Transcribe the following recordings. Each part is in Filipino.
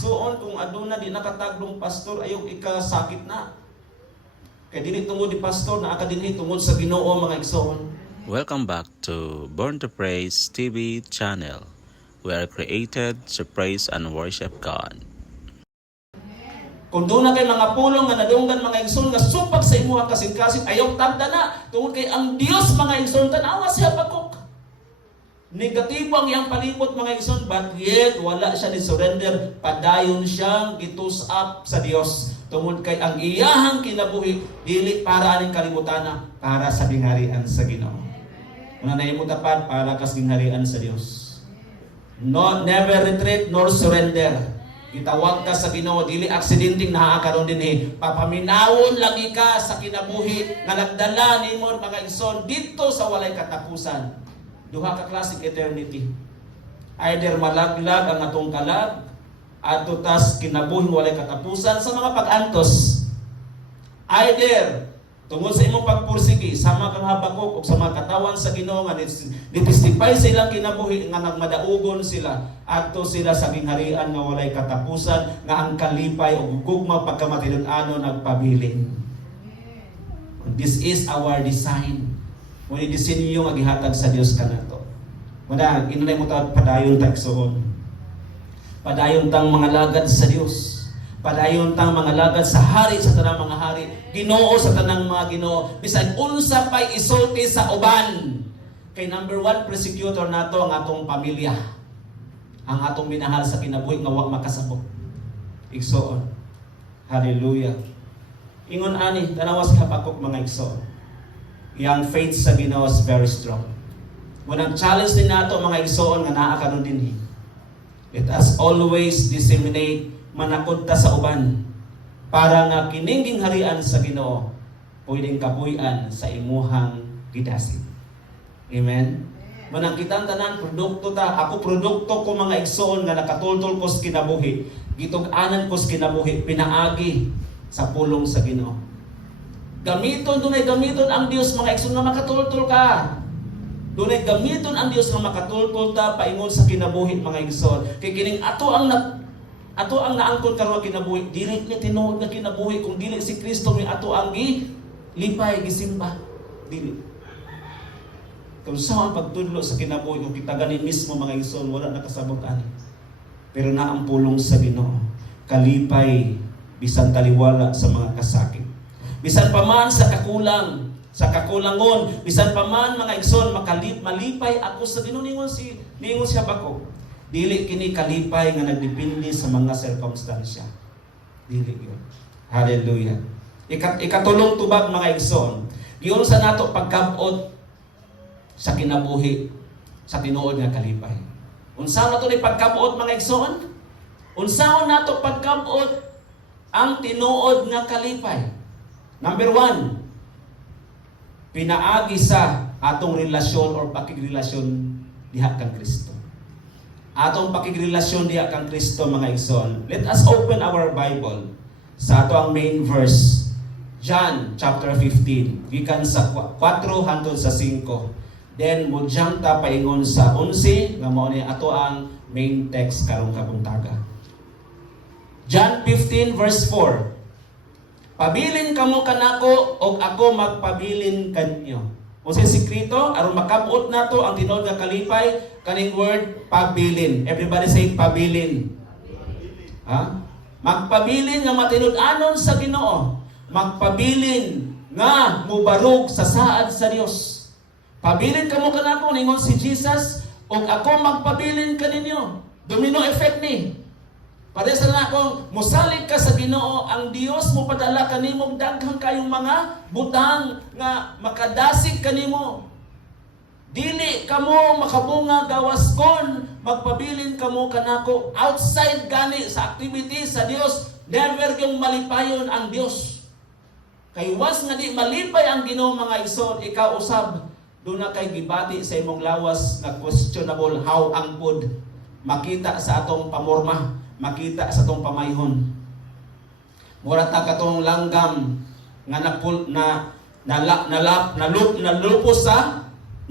igsuon kung aduna di nakataglong pastor ayaw ikasakit na. Kaya dili tungod di pastor na aka dinhi tungod sa Ginoo mga igsoon. Welcome back to Born to Praise TV channel. We are created to praise and worship God. Kung doon na kay mga pulong nga nadunggan mga igsoon nga supag sa imuha kasing-kasing ayaw tagda na tungod kay ang Dios mga igsoon tanawa siya Habakuk. Negatibo ang iyang palibot mga igsoon, but yet wala siya ni surrender, padayon siyang gitus up sa Dios. Tungod kay ang iyahang kinabuhi dili para aning kalibutan para sa bingharian sa Ginoo. Una na imo tapat para kas bingharian sa Dios. No, never retreat nor surrender. Itawag ka sa Ginoo, dili aksidenteng naakaron dinhi. Papaminawon lagi ka sa kinabuhi nga nagdala nimo mga igsoon dito sa walay katapusan. Duha ka klaseng eternity. Either malaglag ang atong kalag ato tas kinabuhing walay katapusan sa mga pag-antos. Either tungod sa imong pagpursigi sama kang Habakuk ug sa mga katawan sa Ginoo nga nitisipay sa ilang kinabuhi nga nagmadaugon sila adto sila sa gingharian nga walay katapusan nga ang kalipay ug gugma pagkamatinud-ano nagpabilin. This is our design. Muna disenyo nga gihatag sa Dios kanato. Muna inulay mo ta padayon ta igsoon. Padayon tang mga lagad sa Dios. Padayon tang mga lagad sa hari sa tanang mga hari. Ginoo sa tanang mga Ginoo. Bisan unsa pay isulti sa uban. Kay number 1 persecutor nato ang atong pamilya. Ang atong minahal sa kinabuhi nga wa makasabot. Igsoon. Hallelujah. Ingon ani tanawa sa Habakuk mga igsoon. Yang faith sa Ginoo is very strong. Munang challenge din nato mga igsoon nga naa karon dinhi. Let us always disseminate manakod ta sa uban para nga kining gingharian sa Ginoo pwedeng kapuy-an sa imuhang gidasig. Amen. Munang kitang tanan produkto ta, ako produkto ko mga igsoon nga nakatultol ko sa kinabuhi. Gitug-anan ko sa kinabuhi pinaagi sa pulong sa Ginoo. Gamiton ang Dios mga igsoon nga makatultol ka. Dunay gamiton ang Dios nga makatultol ta paingon sa kinabuhi mga igsoon. Kay kining ato ang naangkon karon kinabuhi, dili ni tinuod na kinabuhi kung dili si Kristo ni ato ang lipay gisimba. Dili. Kung saan pagtudlo sa kinabuhi kung kita ganin mismo mga igsoon wala nakasabot ani. Pero na ang pulong sa Ginoo, kalipay bisan taliwala sa mga kasakit. Bisan pa man sa kakulangon, bisan pa man mga igsoon malipay ako sa Ginoo ningon si Habakuk. Dili kini kalipay nga nagdepende sa mga sirkumstansya. Dili yun. Hallelujah. Ikatulong tubag mga igsoon. Giyon sa nato pagkabot sa kinabuhi sa tinuod nga kalipay. Unsaon nato ni pagkabot mga igsoon? Unsaon nato pagkabot ang tinuod nga kalipay? Number 1, pinaagi sa atong relasyon or pakigrelasyon diha kang Kristo. Atong pakigrelasyon diha kang Kristo mga igsoon. Let us open our Bible sa ato ang main verse. John chapter 15. Gikan sa 4 hangtod sa 5. Then mo jump ta paingon sa 11 nga mao ni ato ang main text karong kabuntaga. John 15 verse 4. Pabilin kamo kanako og ako magpabilin kanyo. Kung sa sikrito aron makabot nato ang tinuod nga kalipay kaning word pabilin. Everybody say pabilin. Ha? Magpabilin nga matinud-anon sa Ginoo. Magpabilin nga mubarog sa saad sa Dios. Pabilin kamo kanako ningon si Jesus og ako magpabilin kaninyo. Domino effect ni. Para sa nakong musalig ka sa Ginoo, ang Dios mo padala kanimo daghang kayong mga butang nga makadasig kanimo. Dili kamo makabunga gawas kon magpabilin kamo kanako outside gani sa activities sa Dios. Never yung malipayon ang Dios. Kay once nga di malipay ang Ginoo mga igsoon, ikaw usab doon na kay gibati sa imong lawas na questionable how ang food makita sa atong pamorma. Makita sa tong pamayhon. Mura ta katong langgam nga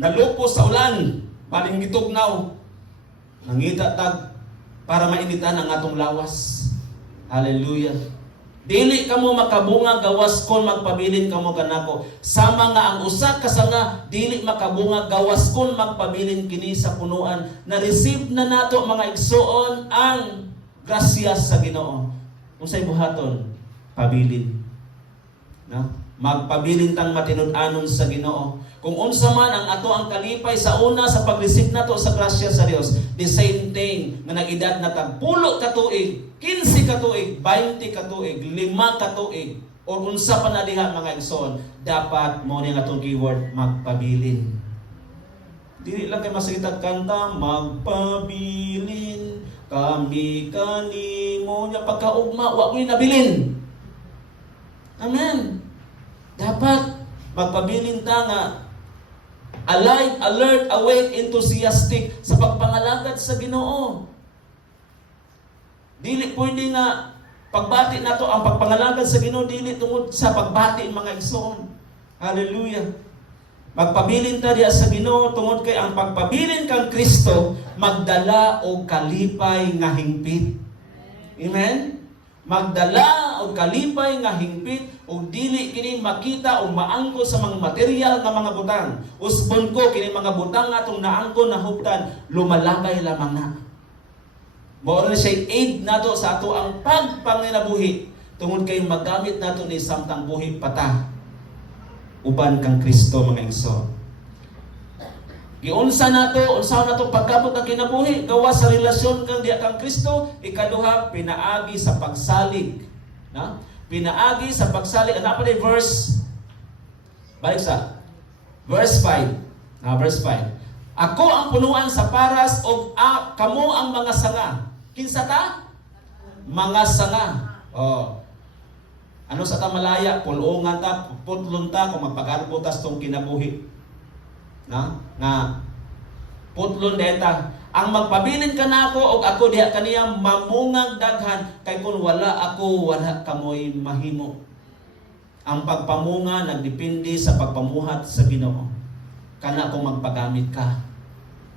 nalupos sa ulan, baling gitugnaw. Nangita tag para mainitan ang atong lawas. Hallelujah. Dili kamo makabunga gawas kon magpabilin kamo kanako. Sama nga ang usa ka sanga dili makabunga gawas kon magpabilin kini sa punuan. Na-receive na nato mga igsoon ang grasya sa Ginoo. Unsay buhaton? Pabilin. No? Magpabilin tang matinud-anon sa Ginoo. Kung unsa man ang ato ang kalipay sa una sa pag-receive nato sa grasya sa Dios, the same thing nga nag-edad na tag 10 ka tuig, 15 ka tuig, 20 ka tuig, 5 ka tuig, o unsa pa na diha mga igsoon, dapat mo ni atong keyword magpabilin. Dili lang kay masigitag kanta, magpabilin kami kanimo nya pagkaugma wa ko'y nabilin. Amen. Dapat magpabilin ta nga alive, alert, awake, enthusiastic sa pagpangalagad sa Ginoo. Dili pwede nga pagbati nato ang pagpangalagad sa Ginoo dili tungod sa pagbati mga igsoon. Hallelujah. Magpabilin ta diya sa Ginoo tungod kay ang pagpabilin kang Kristo magdala og kalipay nga hingpit. Amen. Magdala og kalipay nga hingpit ug dili kini makita o maangko sa mga material nga mga butang. Usbon ko kini mga butang atong naangko na huptan lumalagay lamang na. Mao na siya aid nato sa ato ang pagpanginabuhi tungod kay magamit nato ni samtang buhi pata uban kang Kristo mga igsoon. Giunsa unsa nato pagkabot ang kinabuhi gawas sa relasyon kang diha kang Kristo. Ikaduha, pinaagi sa pagsalig. Na? Pinaagi sa pagsalig. Ano pa ni verse? Balik sa verse 5. Verse 5. Ako ang punuan sa paras o kamo ang mga sanga. Kinsa ta? Mga sanga. Oh. Ano sa ta malaya? Pulungan ta, putlon ta kung magpag-arbutas tong kinabuhi. Nga putlon deta ang magpabilin ka nako og ako diha kaniya mamungag daghan kay kun wala ako wala kamoy mahimo. Ang pagpamunga nagdepende sa pagpamuhat sa Ginoo. Kana kung magpagamit ka.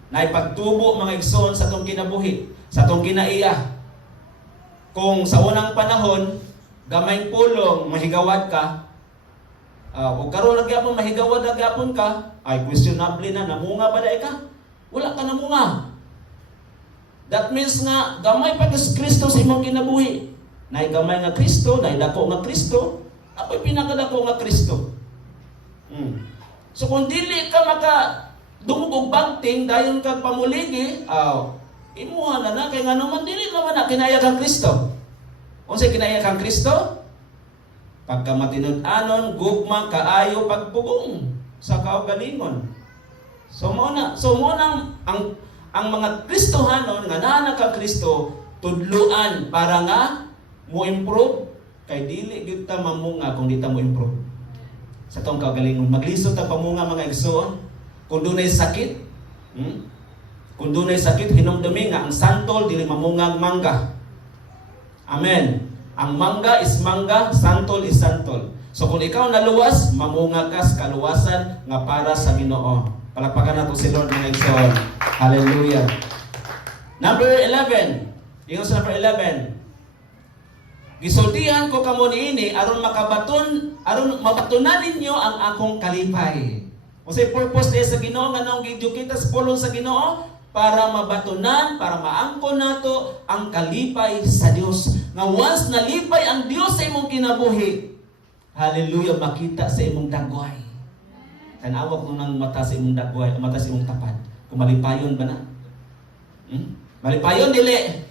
Nay pagtubo mga igsoon sa tong kinabuhi, sa tong kinaiya. Kung sa unang panahon gamay pulong mahigawad ka, kung karon nagyapon mahigawad nagyapon ka, ay questionable na namunga ba dai ka? Wala ka namunga. That means nga gamay pa kay Kristo sa imong kinabuhi. Nay gamay nga Kristo, nay dako nga Kristo, ako'y pinakadako nga Kristo. So kung dili ka maka dungog bagting dayon kag pamuligi, imuha na kay nganuman dili naman na kinaya kang Kristo. Unsay kinaya kang Kristo? Pagka matinud-anon, gugma, kaayo, pagpugong sa kaugalingon. So mo na ang mga Kristohanon nga naa ka Kristo tudluan para nga mo improve kay dili gyud ta mamunga kung di ta mo improve. Sa tong kaugalingon, maglisod ta pamunga mga igsoon. Kung dunay sakit, kung dunay sakit hinumdumi nga ang santol dili mamungag mangga. Amen. Ang mangga is mangga, santol is santol. So kung ikaw naluwas, mamunga ka sa kaluwasan nga para sa Ginoo. Palakpakan nato si Lord mga igsoon. Hallelujah. Number 11. Ingon sa number 11. Gisultihan ko kamo niini aron mabatunan ninyo ang akong kalipay. Unsay purpose niya sa Ginoo nga nang gidukita sa pulong sa Ginoo? Para mabatunan, para maangkon nato ang kalipay sa Dios. Nga once nalipay ang Dios sa imong kinabuhi, hallelujah, makita sa imong dagway. Tanawag mo ng mata sa imong dagway, mata sa imong tapad. Kung malipayon ba na? Malipayon, dili?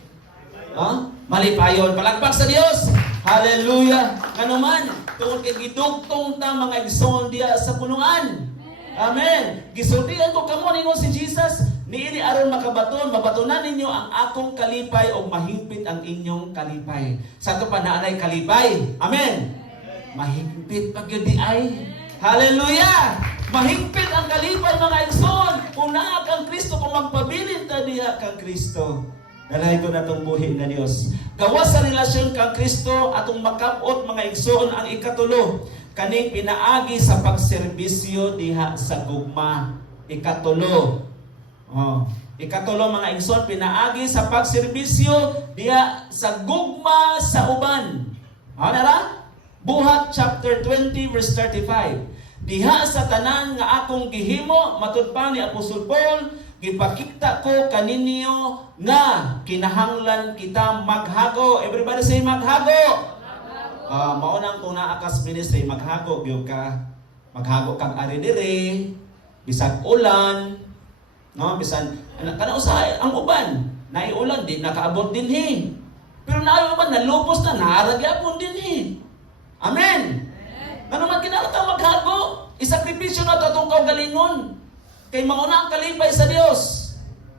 Malipayon. Palakpak sa Dios. Hallelujah. Kanuman, tungkol kay gidugtong ta mga igsoon diya sa punuan. Amen. Gisultihan ko kamo ningon si Jesus, niini aron mabatunan ninyo ang akong kalipay o mahigpit ang inyong kalipay. Sa ito pa naanay kalipay. Amen. Mahigpit pag yun di ay. Hallelujah. Mahigpit ang kalipay mga igsoon. Kung naa kang Kristo, kung magpabilin ta diha kang Kristo. Dalahay ko na itong buhi na Diyos. Gawas sa relasyon kang Kristo atong makapot mga igsoon ang ikatulo. Kaning pinaagi sa pagserbisyo diha sa gugma. Ikatulo. Ikatulo mga igsoon, pinaagi sa pagserbisyo diya sa gugma sa uban. Ano ra? Buhat chapter 20 verse 35. Diha sa tanan nga akong gihimo, matud pa ni Apostol Paul, gipakita ko kaninyo nga kinahanglan kita maghago. Everybody say maghago. Maunang kung naakas ministry, maghago gyud ka. Maghago kang ari diri, bisag ulan, no, bisan kana usahay ang uban, naiulan di nakaabot dinhi. Pero naayo uban nalupos na naragyapon dinhi. Amen. Ano man kinahanglan maghago, isakripisyo na atong kaugalingon. Kay mauna ang kalipay sa Dios.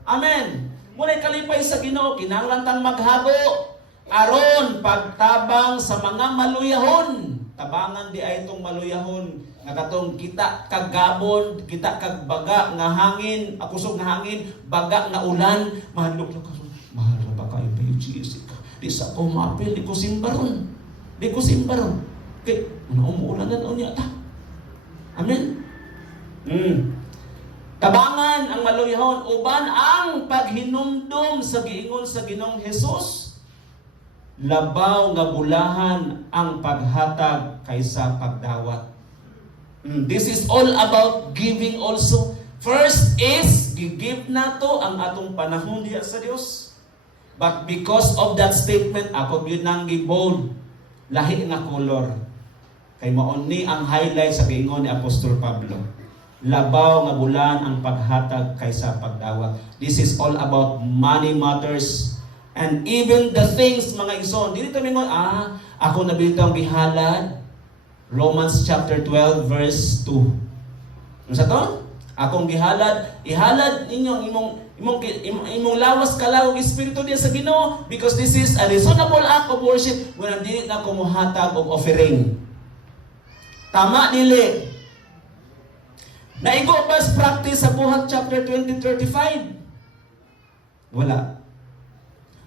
Amen. Muna kalipay sa Ginoo, kinahanglan tang maghago aron pagtabang sa mga maluyahon. Tabangan di ay itong maluyahon. Nakatong kita kagabon, kita kagbaga nga hangin, akusog nga hangin, baga nga ulan, mahalok na kaso. Mahal na ba kayo pa yung GSC ka? Di sa ko mapil, di ko simbaron. Di ko simbaron. Kaya, umuulan na unya ta. Amen? Tabangan ang maluyahon, uban ang paghinumdum sa giingon sa Ginoong Hesus. Labaw nga bulahan ang paghatag kaysa pagdawat. This is all about giving also. First is, give na to ang atong panahon diya sa Dios. But because of that statement, ako yun nang gibold, lahi nga color. Kay maon ni ang highlight sa giingon ni Apostol Pablo. Labaw nga bulan ang paghatag kaysa pagdawat. This is all about money matters. And even the things, mga igsoon, dito mingon, ako nabilitang bihalad. Romans chapter 12 verse 2. Ano sa to? Akong gihalad, ihalad ninyo imong lawas kalawog espiritu diya sa Ginoo, because this is a reasonable act of worship when hindi na kumuhatag og offering. Tama nili. Naigo bas practice sa buhat chapter 20:35? Wala.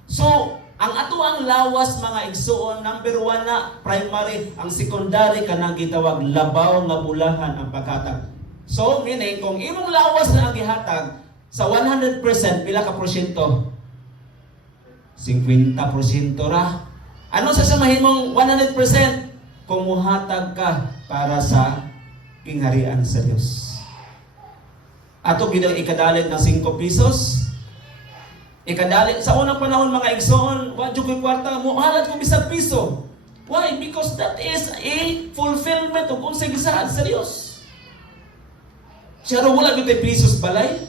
So, ang ato ang lawas mga igsoon, number 1 na primary, ang secondary kanang gitawag labaw nga bulahan ang paghatag. So, meaning kung imong lawas na ang gihatag sa 100%, pila ka porsyento? 50% ra. Ano sa mahimong 100%? Kung muhatag ka para sa kingharian sa Dios. Ato ginang ikadalit ng 5 pesos. Ikadalit sa unang panahon mga igsoon, wadyo ko'y kwarta, muhalad ko bisag piso. Why? Because that is a fulfillment of unsay gisaad sa Dios. Siya ro wala bitay pisos balay.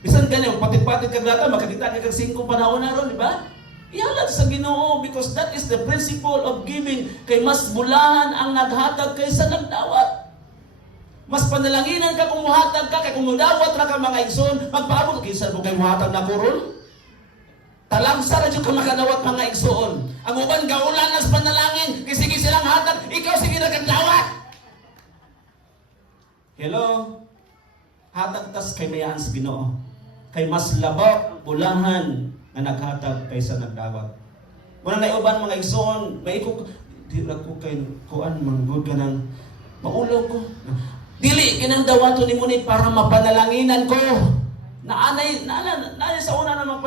Bisan ganyan, patit-patit kag data, makakita kag 5 panahon na ron, di ba? Ihalad sa Ginoo because that is the principle of giving. Kay mas bulahan ang naghatag kaysa nagdawat. Mas panalanginan ka kung muhatag ka, kay kung mudawat ra ka mga igsoon, magpaabot kinsa mo kay muhatag na kuron. Talamsa ra jud ka makadawat mga igsoon. Ang uban gaulan nas panalangin, sige silang hatag, ikaw sige ra kag dawat. Hello. Hatag tas kay mayaan sa Ginoo. Kay mas labaw bulahan nga naghatag kaysa nagdawat. Wala na uban mga igsoon, may ko di ra ko kay kuan manggod ka nang maulaw ko. Dili kinang dawato nimo ni para mapanalanginan ko. Naanay sa una na